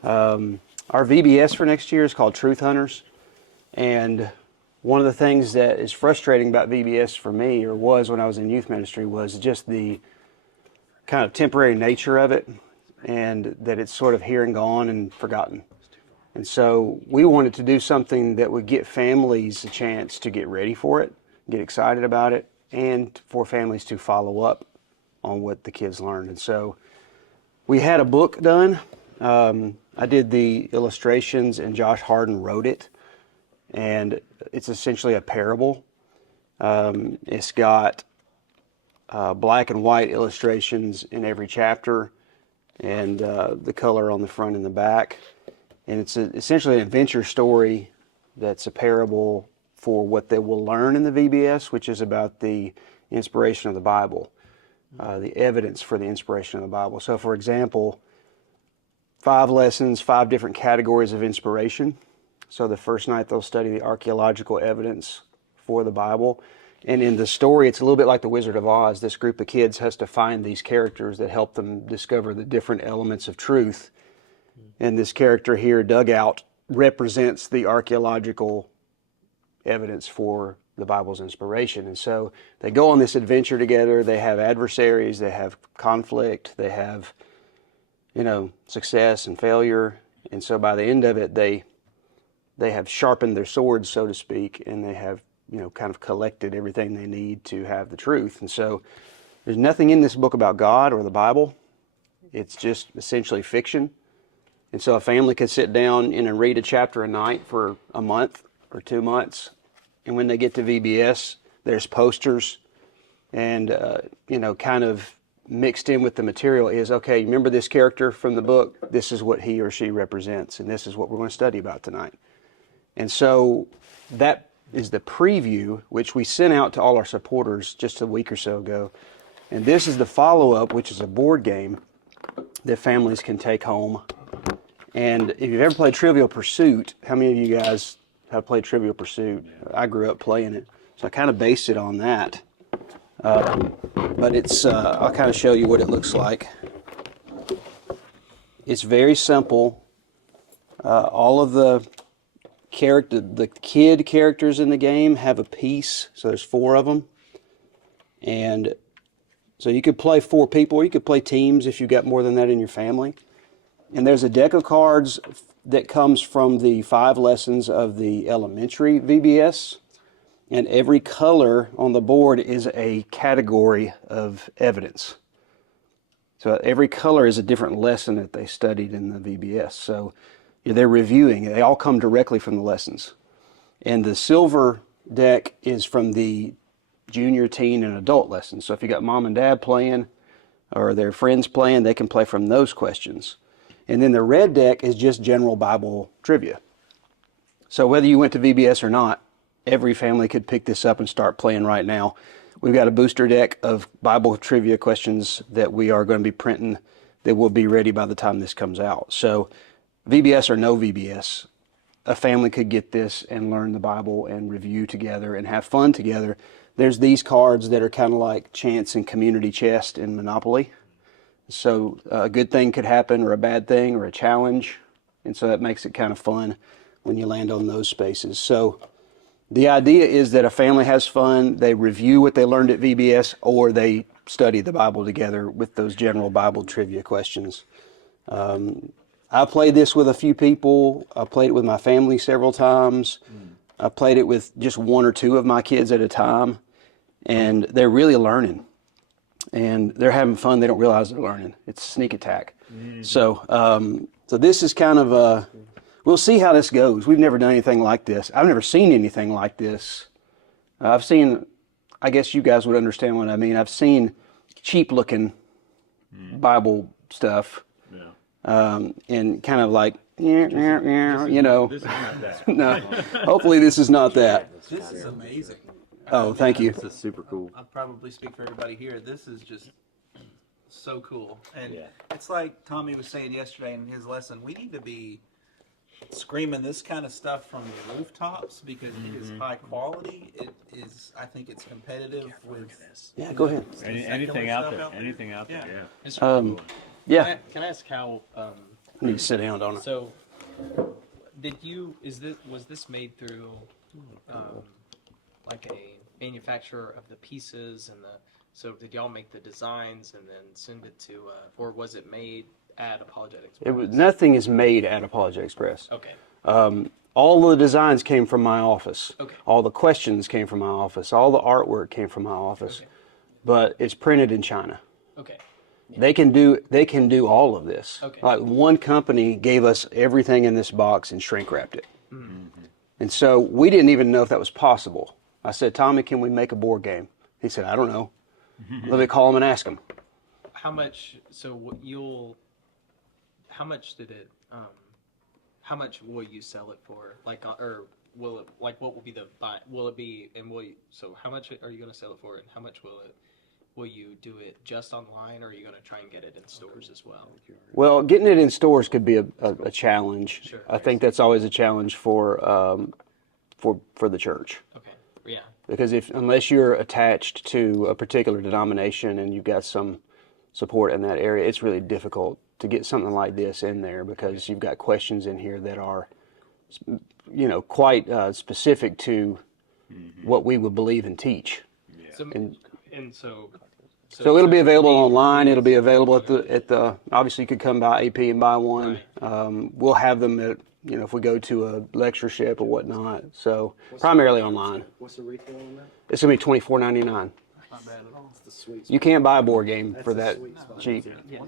Our VBS for next year is called Truth Hunters, and one of the things that is frustrating about VBS for me, or was when I was in youth ministry, was just the kind of temporary nature of it, and that it's sort of here and gone and forgotten. And so we wanted to do something that would get families a chance to get ready for it, get excited about it, and for families to follow up on what the kids learned. And so we had a book done. I did the illustrations and Josh Harden wrote it. And it's essentially a parable. It's got black and white illustrations in every chapter, and the color on the front and the back. And it's essentially an adventure story that's a parable for what they will learn in the VBS, which is about the inspiration of the Bible, the evidence for the inspiration of the Bible. So, for example, 5 lessons, 5 different categories of inspiration. So the first night they'll study the archaeological evidence for the Bible. And in the story, it's a little bit like the Wizard of Oz. This group of kids has to find these characters that help them discover the different elements of truth. And this character here, Dugout, represents the archaeological evidence for the Bible's inspiration. And so they go on this adventure together. They have adversaries, they have conflict, they have, success and failure. And so by the end of it, they have sharpened their swords, so to speak, and they have, kind of collected everything they need to have the truth. And so there's nothing in this book about God or the Bible. It's just essentially fiction. And so a family could sit down and read a chapter a night for a month or 2 months. And when they get to VBS, there's posters and, kind of mixed in with the material is, okay, remember this character from the book? This is what he or she represents, and this is what we're going to study about tonight. And so that is the preview, which we sent out to all our supporters just a week or so ago. And this is the follow-up, which is a board game that families can take home. And if you've ever played Trivial Pursuit, how many of you guys have played Trivial Pursuit? I grew up playing it, so I kind of based it on that. But it's, I'll kind of show you what it looks like. It's very simple. All of the kid characters in the game have a piece, so there's 4 of them. And so you could play 4 people, or you could play teams if you've got more than that in your family. And there's a deck of cards that comes from the 5 lessons of the elementary VBS. And every color on the board is a category of evidence. So every color is a different lesson that they studied in the VBS. So they're reviewing. They all come directly from the lessons. And the silver deck is from the junior, teen, and adult lessons. So if you got mom and dad playing or their friends playing, they can play from those questions. And then the red deck is just general Bible trivia. So whether you went to VBS or not, every family could pick this up and start playing right now. We've got a booster deck of Bible trivia questions that we are going to be printing that will be ready by the time this comes out. So VBS or no VBS, a family could get this and learn the Bible and review together and have fun together. There's these cards that are kind of like chance and community chest in Monopoly. So a good thing could happen or a bad thing or a challenge. And so that makes it kind of fun when you land on those spaces. So the idea is that a family has fun, they review what they learned at VBS, or they study the Bible together with those general Bible trivia questions. I played this with a few people. I played it with my family several times. I played it with just one or two of my kids at a time, and they're really learning. And they're having fun. They don't realize they're learning. It's a sneak attack. So this is kind of a... We'll see how this goes. We've never done anything like this. I've never seen anything like this. I've seen, I guess you guys would understand what I mean. I've seen cheap-looking Bible stuff, and kind of like, you know. This is not that. No, hopefully this is not that. This is amazing. Oh, thank you. This is super cool. I'll probably speak for everybody here. This is just so cool. And it's like Tommy was saying yesterday in his lesson, we need to be screaming this kind of stuff from the rooftops because it is high quality. It is, I think it's competitive with... Yeah, go ahead. Anything out there. Anything out there, yeah. Yeah. Can I ask how? I need to sit down, don't I? So, was this made through, like a manufacturer of the pieces and so did y'all make the designs and then send it to, or was it made at Apologetics? Nothing is made at Apologetics Press. Okay. All the designs came from my office. Okay. All the questions came from my office. All the artwork came from my office. Okay. But it's printed in China. Okay. They can do all of this. Okay. Like one company gave us everything in this box and shrink wrapped it. And so we didn't even know if that was possible. I said, Tommy, can we make a board game? He said, I don't know. Let me call him and ask him. How much? So how much did it? How much will you sell it for? Like, or will it? Like, what will be the buy? Will it be? And so how much are you going to sell it for? And how much will it? Will you do it just online, or are you going to try and get it in stores as well? Well, getting it in stores could be a challenge. Sure. I think that's always a challenge for the church. Okay. Yeah. Because unless you're attached to a particular denomination and you've got some support in that area, it's really difficult to get something like this in there because you've got questions in here that are, quite specific to what we would believe and teach. So it'll be available online. It'll be available at the. Obviously, you could come by AP and buy one. Right. We'll have them at if we go to a lectureship or whatnot. So primarily online. What's the retail on that? It's gonna be $24.99. Not bad at all. It's the sweet You can't buy a board game for That's that a sweet spot. cheap. Yeah.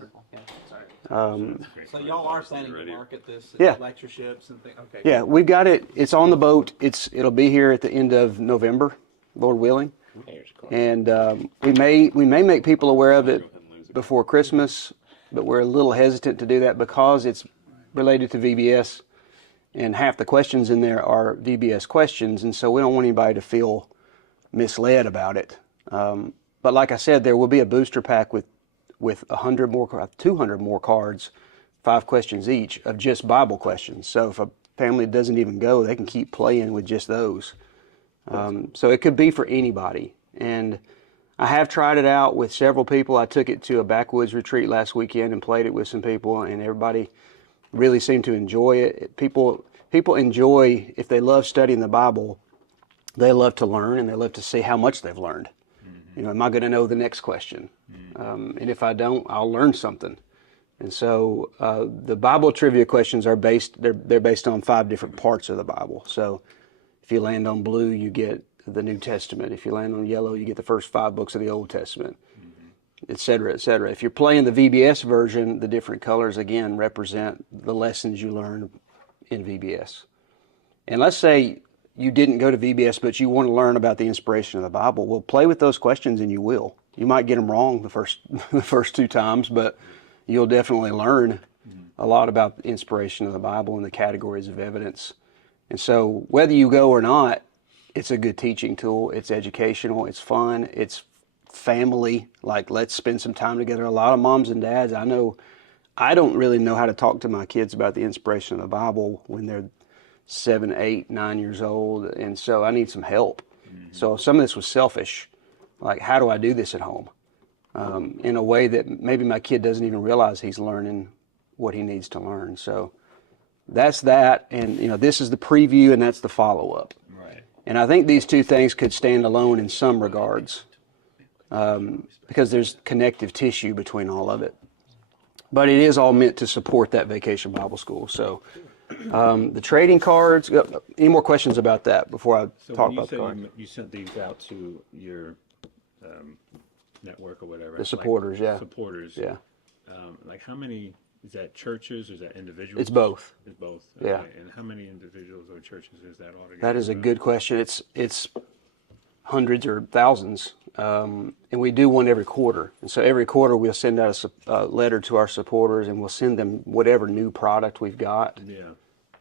So y'all are planning to market this at Yeah. lectureships and things? Okay. Yeah, we've got it. It's on the boat. It'll be here at the end of November, Lord willing. And we may make people aware of it before Christmas, but we're a little hesitant to do that because it's related to VBS, and half the questions in there are VBS questions, and so we don't want anybody to feel misled about it. But like I said, there will be a booster pack with 200 more cards, 5 questions each of just Bible questions. So if a family doesn't even go, they can keep playing with just those. So it could be for anybody. And I have tried it out with several people. I took it to a backwoods retreat last weekend and played it with some people, and everybody really seemed to enjoy it. People enjoy, if they love studying the Bible, they love to learn and they love to see how much they've learned. Am I going to know the next question? And if I don't, I'll learn something. And so the Bible trivia questions are they're based on 5 different parts of the Bible. So if you land on blue, you get the New Testament. If you land on yellow, you get the first 5 books of the Old Testament, et cetera, et cetera. If you're playing the VBS version, the different colors, again, represent the lessons you learn in VBS. And let's say you didn't go to VBS, but you want to learn about the inspiration of the Bible. Well, play with those questions and you will. You might get them wrong the first 2 times, but you'll definitely learn a lot about the inspiration of the Bible and the categories of evidence. And so whether you go or not, it's a good teaching tool. It's educational. It's fun. It's family. Like, let's spend some time together. A lot of moms and dads, I know, I don't really know how to talk to my kids about the inspiration of the Bible when they're 7, 8, 9 years old. And so I need some help. So some of this was selfish. Like, how do I do this at home? In a way that maybe my kid doesn't even realize he's learning what he needs to learn. So that's that. And, this is the preview and that's the follow-up. Right. And I think these 2 things could stand alone in some regards, because there's connective tissue between all of it. But it is all meant to support that Vacation Bible School. So the trading cards, any more questions about that before I talk about the cards? You sent these out to your network or whatever. The supporters, yeah. Supporters. Yeah. Like how many, is that churches or is that individuals? It's both. It's both. Yeah. Okay. And how many individuals or churches is that altogether? That is a good question. It's hundreds or thousands, and we do one every quarter. And so every quarter we'll send out a letter to our supporters, and we'll send them whatever new product we've got. Yeah.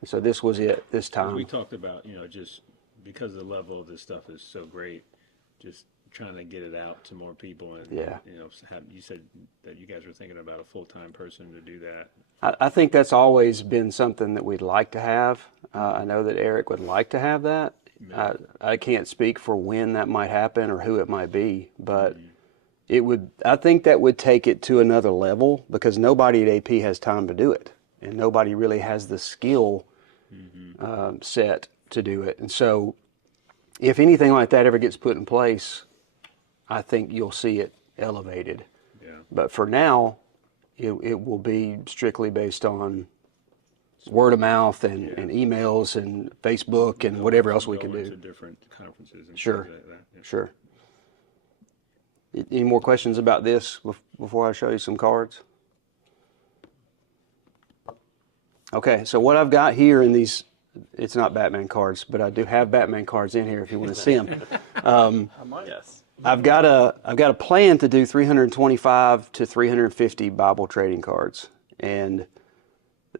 And so this was it this time. We talked about, just because the level of this stuff is so great, just trying to get it out to more people. And, Yeah. You said that you guys were thinking about a full-time person to do that. I think that's always been something that we'd like to have. I know that Eric would like to have that. I can't speak for when that might happen or who it might be, but it would. I think that would take it to another level, because nobody at AP has time to do it, and nobody really has the skill set to do it. And so, if anything like that ever gets put in place, I think you'll see it elevated. Yeah. But for now, it will be strictly based on word of mouth and emails and Facebook and whatever else we can Go do. into different conferences and Sure. things like that. Yeah. Sure. Any more questions about this before I show you some cards? Okay, so what I've got here in these, it's not Batman cards, but I do have Batman cards in here if you want to see them. Yes. I've got a plan to do 325 to 350 Bible trading cards, and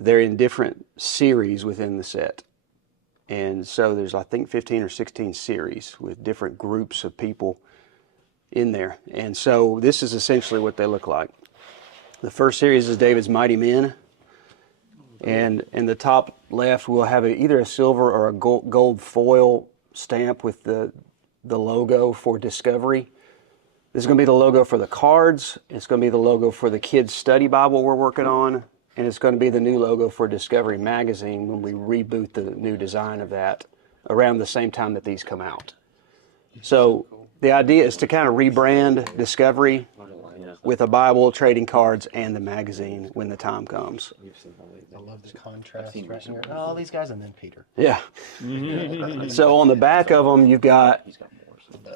they're in different series within the set. And so there's, I think, 15 or 16 series with different groups of people in there. And so this is essentially what they look like. The first series is David's Mighty Men. And in the top left, we'll have either a silver or a gold foil stamp with the logo for Discovery. This is going to be the logo for the cards. It's going to be the logo for the kids' study Bible we're working on. And it's going to be the new logo for Discovery Magazine when we reboot the new design of that around the same time that these come out. So the idea is to kind of rebrand Discovery with a Bible, trading cards, and the magazine when the time comes. I love the contrast right here. Oh, these guys, and then Peter. Yeah. So on the back of them, you've got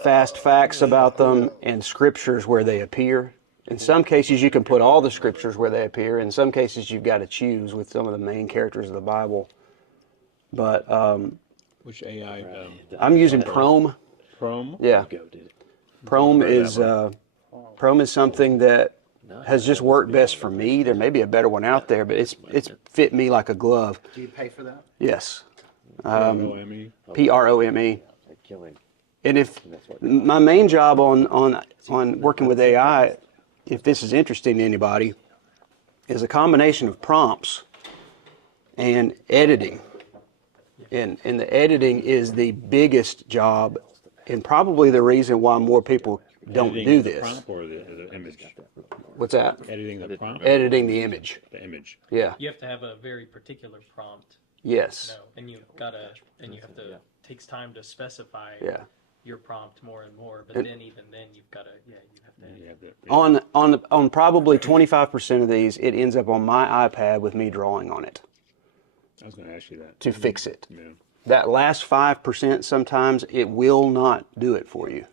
fast facts about them and scriptures where they appear. In some cases, you can put all the scriptures where they appear. In some cases, you've got to choose with some of the main characters of the Bible. But Which AI? I'm using Chrome. Chrome? Yeah. Chrome is something that has just worked best for me. There may be a better one out there, but it's fit me like a glove. Do you pay for that? Yes. Prome? Prome. And if my main job on working with AI, if this is interesting to anybody, is a combination of prompts and editing. And the editing is the biggest job, and probably the reason why more people don't Editing do the this. prompt or the image? What's that? Editing the prompt? Editing the image. The image. Yeah. You have to have a very particular prompt. Yes. And you have to takes time to specify Yeah. your prompt more and more. But then even then you've got to you have to. On probably 25% of these, it ends up on my iPad with me drawing on it I was going to ask you that. to fix it. Yeah. That last 5%, sometimes it will not do it for you.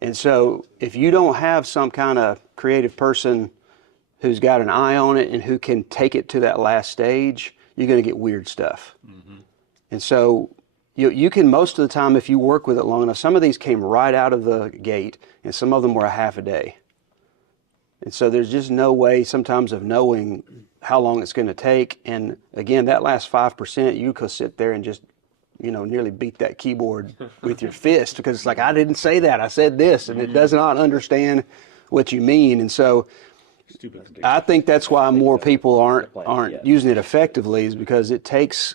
And so if you don't have some kind of creative person who's got an eye on it and who can take it to that last stage, you're going to get weird stuff. And so you can, most of the time, if you work with it long enough, some of these came right out of the gate, and some of them were a half a day. And so there's just no way sometimes of knowing how long it's going to take. And again, that last 5%, you could sit there and just, nearly beat that keyboard with your fist, because it's like, I didn't say that, I said this, and it does not understand what you mean. And so I think that's why more people aren't using it effectively, is because it takes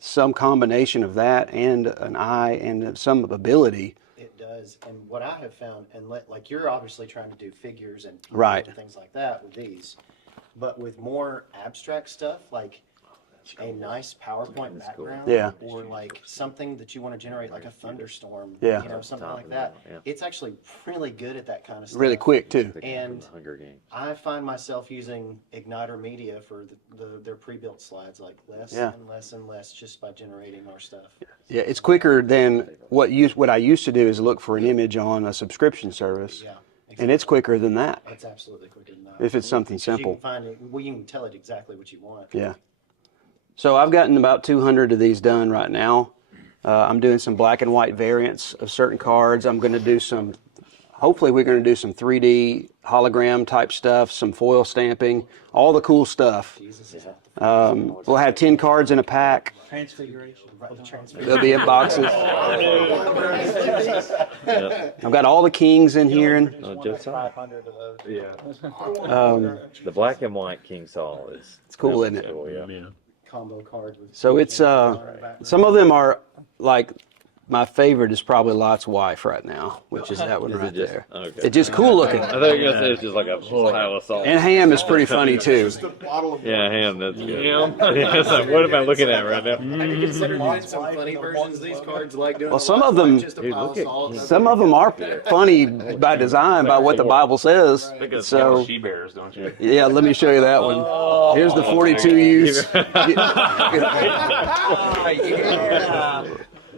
some combination of that and an eye and some ability. It does. And what I have found, and like you're obviously trying to do figures and Right. and things like that with these, but with more abstract stuff, like a nice PowerPoint background, Yeah. or like something that you want to generate, like a thunderstorm, Yeah. something like that. It's actually really good at that kind of stuff. Really quick too. And I find myself using Igniter Media for their pre-built slides, like less Yeah. and less and less, just by generating more stuff. Yeah, it's quicker than what I used to do is look for an image on a subscription service, Yeah, and it's quicker than that it's absolutely quicker than that. if it's something Because you simple. can find it, well, you can tell it exactly what you want. Yeah. So I've gotten about 200 of these done right now. I'm doing some black and white variants of certain cards. I'm going to do hopefully we're going to do some 3D hologram type stuff, some foil stamping, all the cool stuff. We'll have 10 cards in a pack. Transfiguration. They'll be in boxes. I've got all the kings in here. And, Just 500 of those. the black and white King Saul is. It's cool, isn't it? Cool, yeah. Combo card with. So it's some of them are like, my favorite is probably Lot's wife right now, which is that one right there. Okay. It's just cool looking. I thought you were gonna say it's just like a whole pile of salt. And ham is pretty funny too. Yeah, ham. That's good. Ham. Yeah, it's like, what am I looking at right now? Have you considered doing some funny versions of these cards, like doing? Well, some of them, some of them are funny by design, by what the Bible says. So, she bears, don't you? yeah, let me show you that one. Here's the 42 use.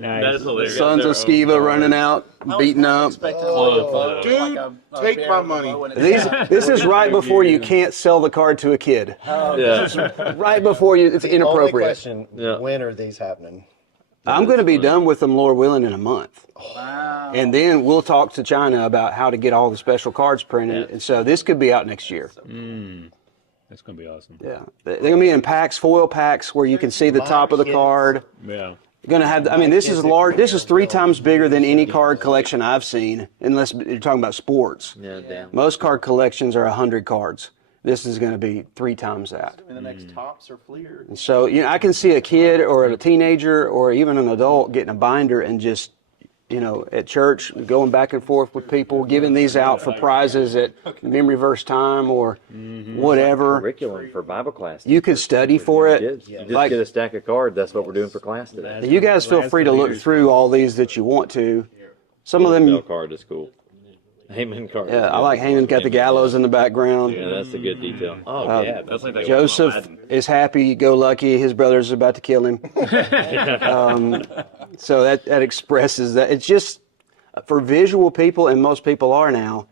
That is hilarious. Sons of Sceva running out, beating up. Dude, take my money. This is right before you can't sell the card to a kid. Yeah. Right before it's inappropriate. Question: when are these happening? I'm going to be done with them, Lord willing, in a month. Wow. And then we'll talk to China about how to get all the special cards printed. And so this could be out next year. That's going to be awesome. Yeah. They're going to be in packs, foil packs, where you can see the top of the card. Yeah. Going to have, I mean, this is large. This is 3 times bigger than any card collection I've seen, unless you're talking about sports. Yeah, damn. Most card collections are 100 cards. This is going to be 3 times that. The next Tops or Fleer. And so, I can see a kid or a teenager or even an adult getting a binder and just, at church, going back and forth with people, giving these out for prizes at memory verse time or whatever. Curriculum for Bible class. You could study for it. You just Like- get a stack of cards. That's what we're doing for class today. You guys feel free to look through all these that you want to. Some of Bell them, card is cool. Haman card. yeah, I like Haman got the gallows in the background. Yeah, that's a good detail. Oh, yeah. That's like Joseph is happy, go lucky. His brother's about to kill him. So that expresses that. It's just for visual people, and most people are now.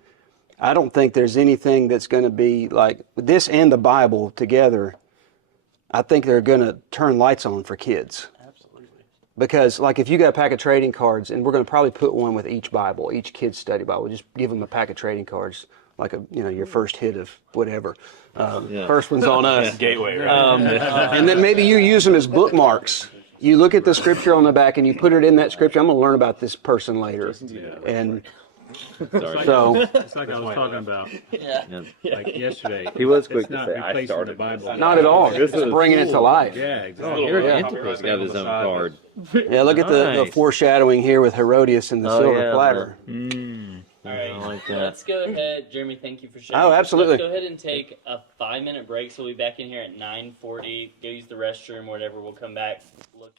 I don't think there's anything that's going to be like this and the Bible together. I think they're going to turn lights on for kids. Absolutely. Because like if you got a pack of trading cards, and we're going to probably put one with each Bible, each kid's study Bible, just give them a pack of trading cards, like your first hit of whatever. First one's on us. Gateway, right? And then maybe you use them as bookmarks. You look at the scripture on the back and you put it in that scripture. I'm going to learn about this person later. And so It's like I was talking about, like yesterday. He was quick It's to not say, I replacing started. the Bible. not at all. This It's is bringing it to life. Yeah, exactly. He's got his own card. Yeah, look at the Nice. foreshadowing here with Herodias and the silver yeah, platter. All right, I like that. let's go ahead. Jeremy, thank you for sharing. Oh, absolutely. Let's go ahead and take a 5-minute break. So we'll be back in here at 9:40. Go use the restroom, whatever. We'll come back. Look.